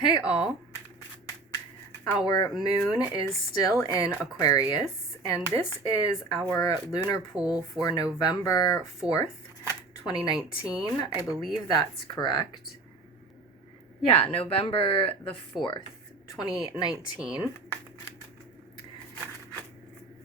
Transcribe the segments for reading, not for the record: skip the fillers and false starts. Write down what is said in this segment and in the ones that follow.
Hey all, our moon is still in Aquarius, and this is our lunar pool for November 4th, 2019. I believe that's correct. Yeah, November the 4th, 2019.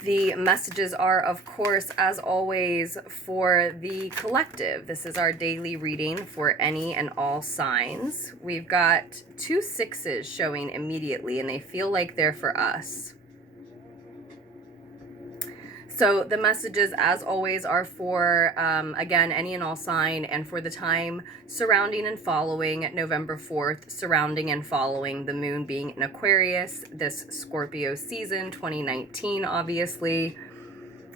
The messages are, of course, as always, for the collective. This is our daily reading for any and all signs. We've got 2 6s showing immediately, and they feel like they're for us. So the messages, as always, are for, again, any and all sign, and for the time surrounding and following November 4th, surrounding and following the moon being in Aquarius, this Scorpio season, 2019, obviously.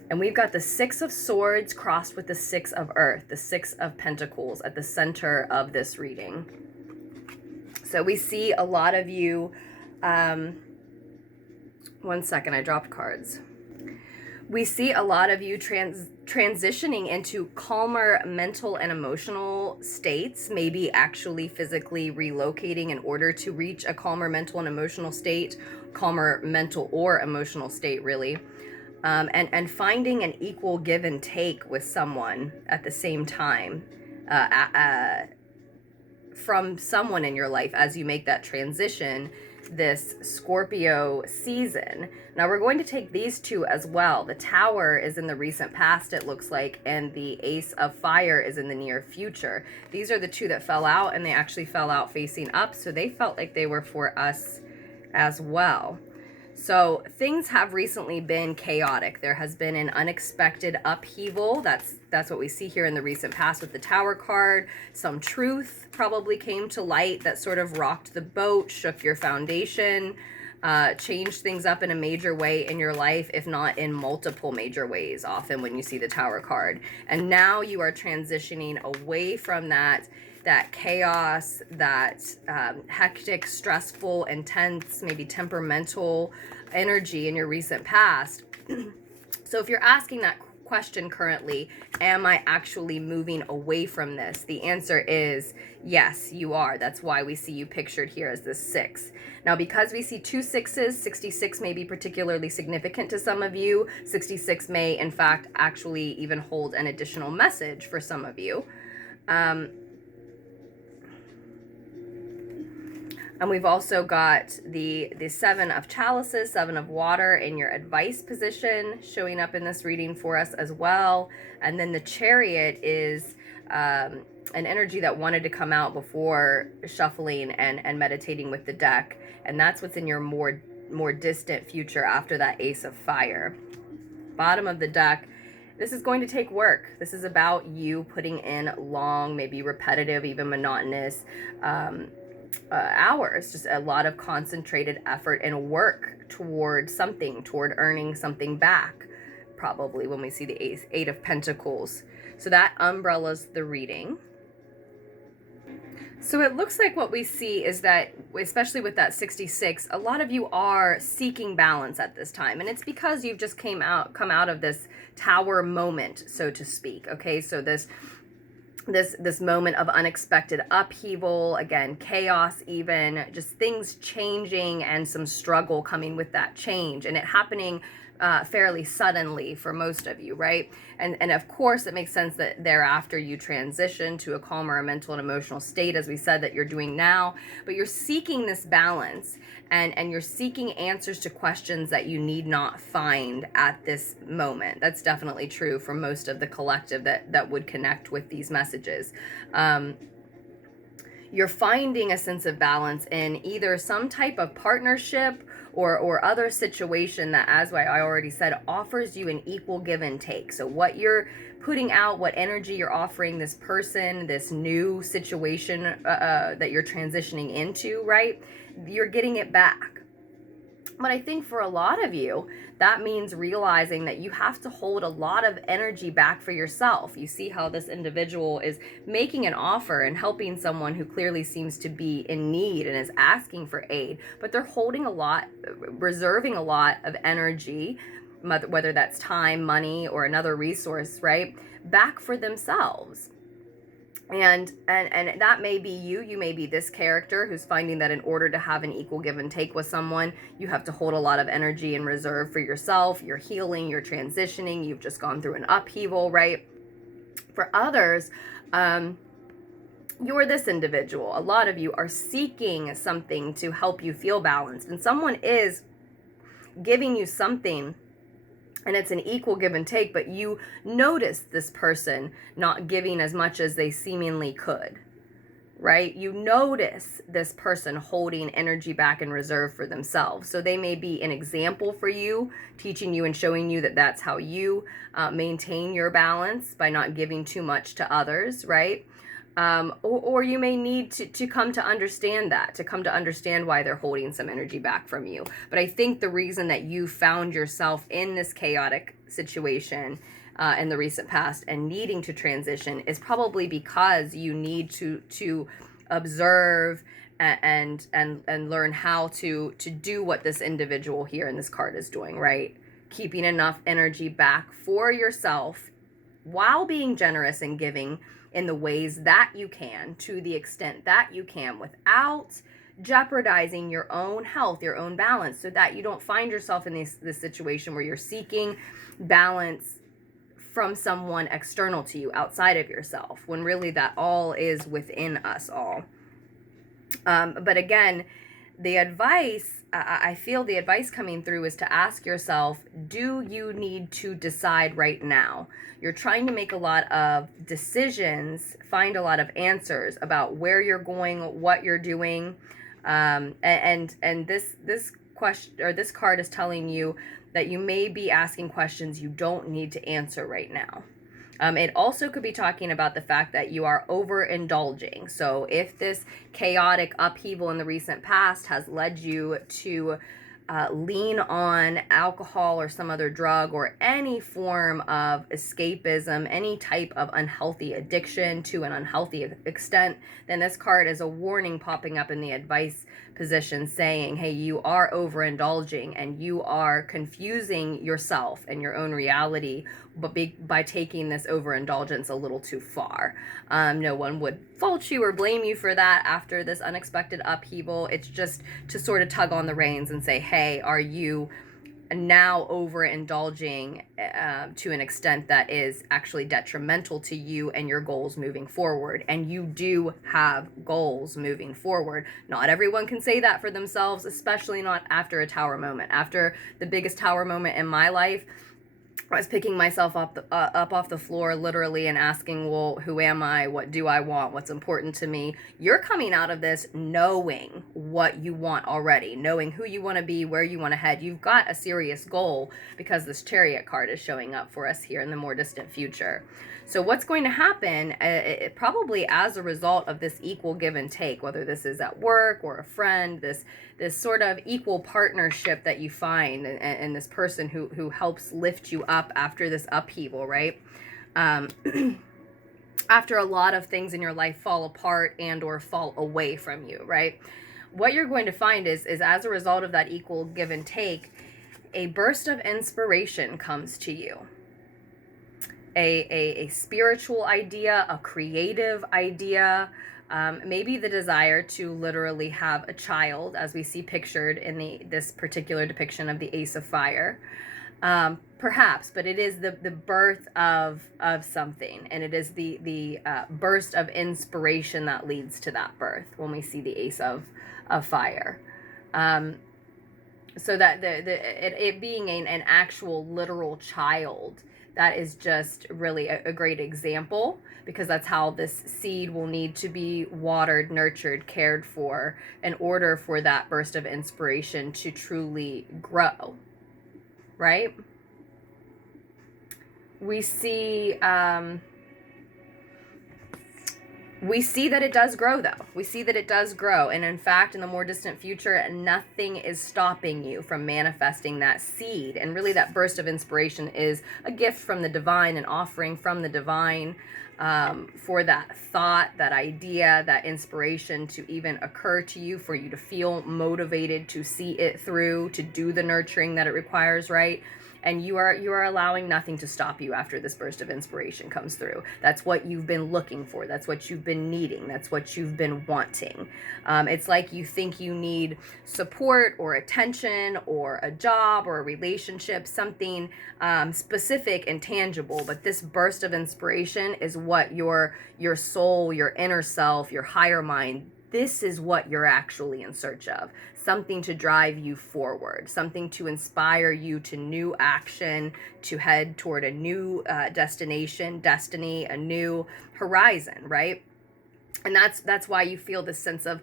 And we've got the 6 of Swords crossed with the 6 of Earth, the 6 of Pentacles at the center of this reading. So we see a lot of you, one second, I dropped cards. We see a lot of you transitioning into calmer mental and emotional states, maybe actually physically relocating in order to reach a calmer mental and emotional state, calmer mental or emotional state, really. And finding an equal give and take with someone at the same time from someone in your life as you make that transition this Scorpio season. Now we're going to take these two as well. The Tower is in the recent past, it looks like, and the Ace of Fire is in the near future. These are the two that fell out, and they actually fell out facing up, so they felt like they were for us as well. So things have recently been chaotic. There has been an unexpected upheaval. That's what we see here in the recent past with the Tower card. Some truth probably came to light that sort of rocked the boat, shook your foundation, changed things up in a major way in your life, if not in multiple major ways, often when you see the Tower card. And now you are transitioning away from that chaos, that hectic, stressful, intense, maybe temperamental energy in your recent past. So if you're asking that question currently, am I actually moving away from this? The answer is yes, you are. That's why we see you pictured here as this 6. Now, because we see 2 6s, 66 may be particularly significant to some of you. 66 may, in fact, actually even hold an additional message for some of you. And we've also got the 7 of Chalices, 7 of Water in your advice position showing up in this reading for us as well. And then the Chariot is an energy that wanted to come out before shuffling and meditating with the deck. And that's what's in your more distant future after that Ace of Fire. Bottom of the deck. This is going to take work. This is about you putting in long, maybe repetitive, even monotonous hours, just a lot of concentrated effort and work toward something, toward earning something back, probably when we see the 8 of Pentacles. So that umbrellas the reading. So it looks like what we see is that, especially with that 66, a lot of you are seeking balance at this time. And it's because you've just come out of this Tower moment, so to speak. Okay, so this moment of unexpected upheaval, again, chaos, even just things changing and some struggle coming with that change, and it happening fairly suddenly for most of you, right? And of course it makes sense that thereafter you transition to a calmer mental and emotional state, as we said that you're doing now, but you're seeking this balance and you're seeking answers to questions that you need not find at this moment. That's definitely true for most of the collective that would connect with these messages. You're finding a sense of balance in either some type of partnership or other situation that, as I already said, offers you an equal give and take. So what you're putting out, what energy you're offering this person, this new situation that you're transitioning into, right? You're getting it back. But I think for a lot of you, that means realizing that you have to hold a lot of energy back for yourself. You see how this individual is making an offer and helping someone who clearly seems to be in need and is asking for aid, but they're holding a lot, reserving a lot of energy, whether that's time, money, or another resource, right, back for themselves. And that may be you. You may be this character who's finding that in order to have an equal give and take with someone, you have to hold a lot of energy in reserve for yourself. You're healing, you're transitioning, you've just gone through an upheaval, right? For others, you're this individual. A lot of you are seeking something to help you feel balanced, and someone is giving you something, and it's an equal give and take, but you notice this person not giving as much as they seemingly could, right? You notice this person holding energy back in reserve for themselves. So they may be an example for you, teaching you and showing you that that's how you maintain your balance, by not giving too much to others, right? Or you may need to come to understand that, to come to understand why they're holding some energy back from you. But I think the reason that you found yourself in this chaotic situation in the recent past and needing to transition is probably because you need to observe and learn how to do what this individual here in this card is doing, right? Keeping enough energy back for yourself while being generous and giving in the ways that you can, to the extent that you can, without jeopardizing your own health, your own balance, so that you don't find yourself in this situation where you're seeking balance from someone external to you, outside of yourself, when really that all is within us all. But again, the advice, I feel the advice coming through is to ask yourself, do you need to decide right now? You're trying to make a lot of decisions, find a lot of answers about where you're going, what you're doing. And this question, or this card, is telling you that you may be asking questions you don't need to answer right now. It also could be talking about the fact that you are overindulging. So if this chaotic upheaval in the recent past has led you to lean on alcohol or some other drug, or any form of escapism, any type of unhealthy addiction to an unhealthy extent, then this card is a warning popping up in the advice position saying, hey, you are overindulging and you are confusing yourself and your own reality, but by taking this overindulgence a little too far. No one would fault you or blame you for that after this unexpected upheaval. It's just to sort of tug on the reins and say, hey, are you now overindulging to an extent that is actually detrimental to you and your goals moving forward? And you do have goals moving forward. Not everyone can say that for themselves, especially not after a tower moment. After the biggest tower moment in my life, I was picking myself up off the floor, literally, and asking, well, who am I? What do I want? What's important to me? You're coming out of this knowing what you want already, knowing who you want to be, where you want to head. You've got a serious goal, because this Chariot card is showing up for us here in the more distant future. So what's going to happen, probably as a result of this equal give and take, whether this is at work or a friend, this sort of equal partnership that you find, and this person who helps lift you up after this upheaval, right? After a lot of things in your life fall apart and or fall away from you, right? What you're going to find is as a result of that equal give and take, a burst of inspiration comes to you. A spiritual idea, a creative idea, maybe the desire to literally have a child, as we see pictured in this particular depiction of the Ace of Fire. Perhaps, but it is the birth of something, and it is the burst of inspiration that leads to that birth when we see the Ace of Fire. So that it being an actual literal child, that is just really a great example, because that's how this seed will need to be watered, nurtured, cared for, in order for that burst of inspiration to truly grow, right? We see that it does grow, though. We see that it does grow. And in fact, in the more distant future, nothing is stopping you from manifesting that seed. And really, that burst of inspiration is a gift from the divine, an offering from the divine, for that thought, that idea, that inspiration to even occur to you, for you to feel motivated to see it through, to do the nurturing that it requires, right? and you are allowing nothing to stop you after this burst of inspiration comes through. That's what you've been looking for. That's what you've been needing. That's what you've been wanting. It's like you think you need support or attention or a job or a relationship, something specific and tangible, but this burst of inspiration is what your soul, your inner self, your higher mind, this is what you're actually in search of. Something to drive you forward, something to inspire you to new action, to head toward a new destination, destiny, a new horizon, right? And that's why you feel this sense of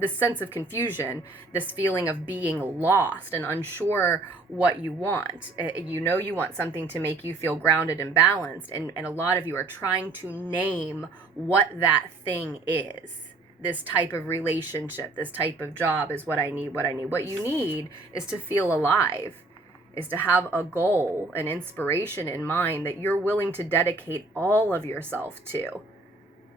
this sense of confusion, this feeling of being lost and unsure what you want. You know you want something to make you feel grounded and balanced, and a lot of you are trying to name what that thing is. This type of relationship, this type of job is what I need, what I need. What you need is to feel alive, is to have a goal, an inspiration in mind that you're willing to dedicate all of yourself to.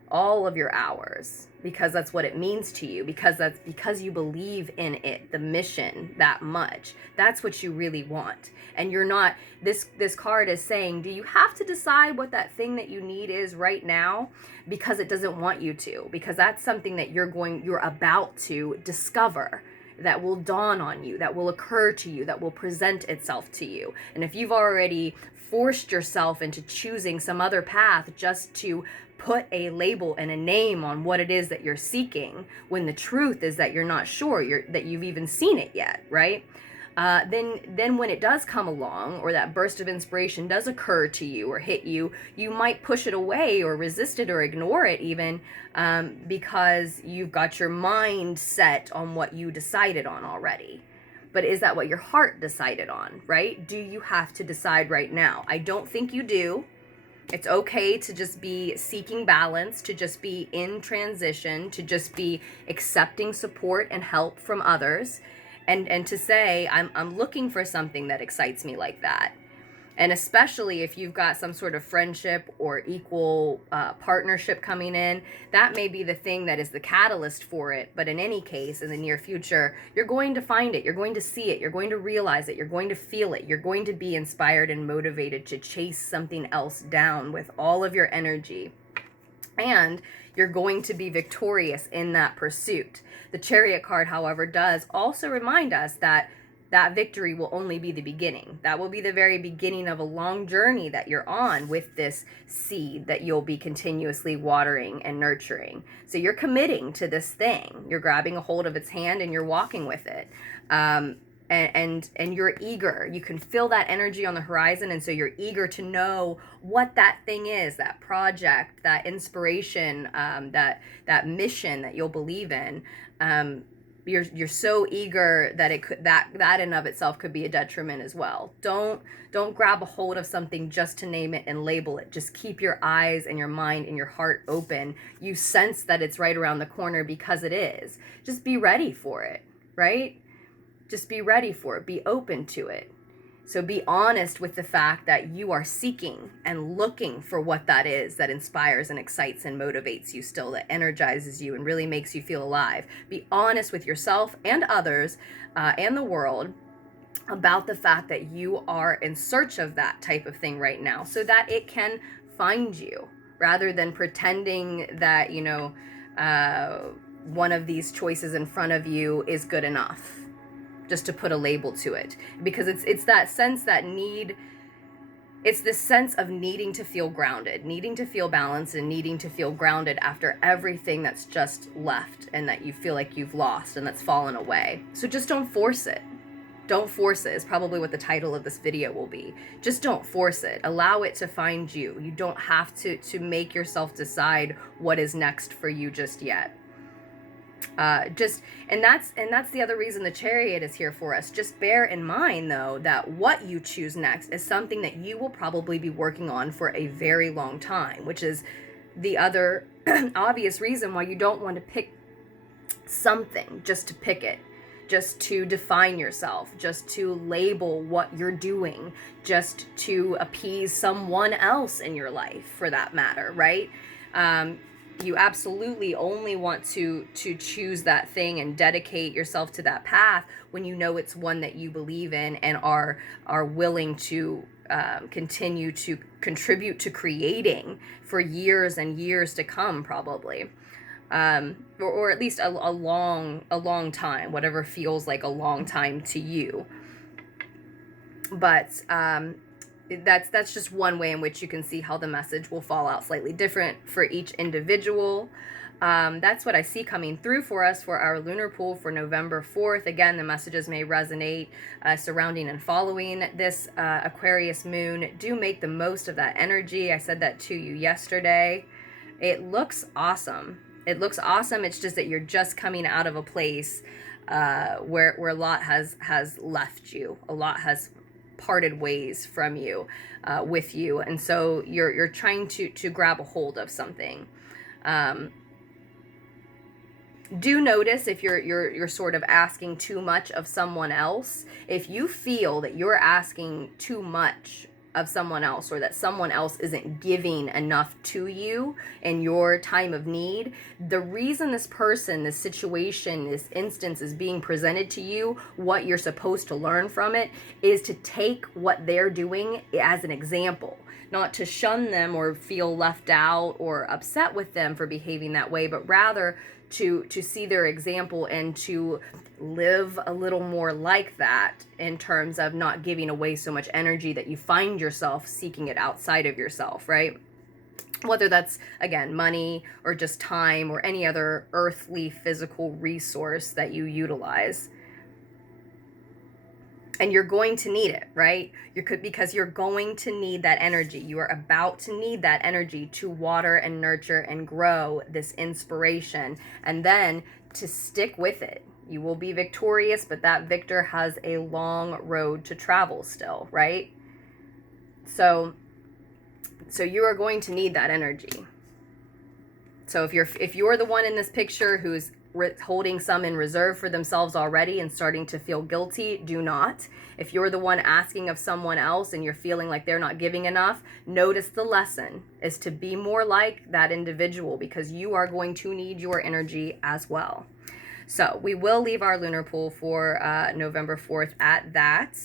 All of your hours, because that's what it means to you, because you believe in it, the mission, that much. That's what you really want. And you're not, this card is saying, do you have to decide what that thing that you need is right now? Because it doesn't want you to, because that's something that you're about to discover, that will dawn on you, that will occur to you, that will present itself to you. And if you've already forced yourself into choosing some other path just to put a label and a name on what it is that you're seeking, when the truth is that you're not sure that you've even seen it yet, right? Then when it does come along, or that burst of inspiration does occur to you or hit you, you might push it away or resist it or ignore it even, because you've got your mind set on what you decided on already. But is that what your heart decided on, right? Do you have to decide right now? I don't think you do. It's okay to just be seeking balance, to just be in transition, to just be accepting support and help from others, and to say, I'm looking for something that excites me like that. And especially if you've got some sort of friendship or equal partnership coming in, that may be the thing that is the catalyst for it. But in any case, in the near future, you're going to find it. You're going to see it. You're going to realize it. You're going to feel it. You're going to be inspired and motivated to chase something else down with all of your energy. And you're going to be victorious in that pursuit. The Chariot card, however, does also remind us that victory will only be the beginning. That will be the very beginning of a long journey that you're on with this seed that you'll be continuously watering and nurturing. So you're committing to this thing. You're grabbing a hold of its hand and you're walking with it. And you're eager. You can feel that energy on the horizon, and so you're eager to know what that thing is, that project, that inspiration, that mission that you'll believe in. You're so eager that it could, that in of itself could be a detriment as well. Don't grab a hold of something just to name it and label it. Just keep your eyes and your mind and your heart open. You sense that it's right around the corner because it is. Just be ready for it, right? Just be ready for it. Be open to it. So be honest with the fact that you are seeking and looking for what that is that inspires and excites and motivates you still, that energizes you and really makes you feel alive. Be honest with yourself and others and the world about the fact that you are in search of that type of thing right now, so that it can find you, rather than pretending that, one of these choices in front of you is good enough, just to put a label to it. Because it's that sense, that need, it's this sense of needing to feel grounded, needing to feel balanced, and needing to feel grounded after everything that's just left and that you feel like you've lost and that's fallen away. So just don't force it. Don't force it is probably what the title of this video will be. Just don't force it. Allow it to find you. You don't have to make yourself decide what is next for you just yet. And that's the other reason the Chariot is here for us. Just bear in mind, though, that what you choose next is something that you will probably be working on for a very long time, which is the other obvious reason why you don't want to pick something just to pick it, just to define yourself, just to label what you're doing, just to appease someone else in your life, for that matter, right? you absolutely only want to choose that thing and dedicate yourself to that path when you know it's one that you believe in and are willing to continue to contribute to creating for years and years to come, probably. Or at least a long time, whatever feels like a long time to you. But that's just one way in which you can see how the message will fall out slightly different for each individual. That's what I see coming through for us for our lunar pool for November 4th. Again, the messages may resonate surrounding and following this Aquarius moon. Do make the most of that energy. I said that to you yesterday. It looks awesome. It looks awesome. It's just that you're just coming out of a place where a lot has left you. A lot has parted ways from you, with you, and so you're trying to grab a hold of something. Do notice if you're sort of asking too much of someone else. If you feel that you're asking too much of someone else, or that someone else isn't giving enough to you in your time of need, the reason this person, this situation, this instance is being presented to you, what you're supposed to learn from it is to take what they're doing as an example, not to shun them or feel left out or upset with them for behaving that way, but rather to see their example and to live a little more like that, in terms of not giving away so much energy that you find yourself seeking it outside of yourself, right? Whether that's, again, money or just time or any other earthly physical resource that you utilize. And you're going to need it, right? Because you're going to need that energy. You are about to need that energy to water and nurture and grow this inspiration, and then to stick with it. You will be victorious, but that victor has a long road to travel still, right? So you are going to need that energy. So if you're the one in this picture who's holding some in reserve for themselves already and starting to feel guilty, do not. If you're the one asking of someone else and you're feeling like they're not giving enough, notice the lesson is to be more like that individual, because you are going to need your energy as well. So we will leave our lunar pool for November 4th at that.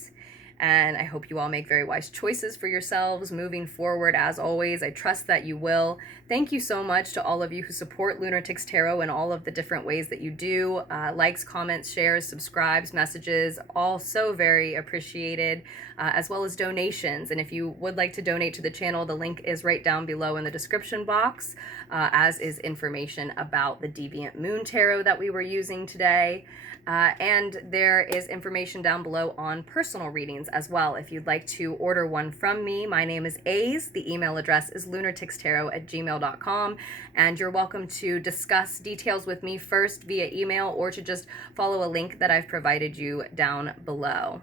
And I hope you all make very wise choices for yourselves moving forward. As always, I trust that you will. Thank you so much to all of you who support Lunartics Tarot in all of the different ways that you do. Likes, comments, shares, subscribes, messages, all so very appreciated, as well as donations. And if you would like to donate to the channel, the link is right down below in the description box, as is information about the Deviant Moon Tarot that we were using today. And there is information down below on personal readings as well. If you'd like to order one from me, my name is Aze. The email address is lunartickstarot@gmail.com. And you're welcome to discuss details with me first via email, or to just follow a link that I've provided you down below.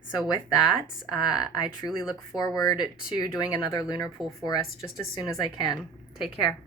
So with that, I truly look forward to doing another lunar pool for us just as soon as I can. Take care.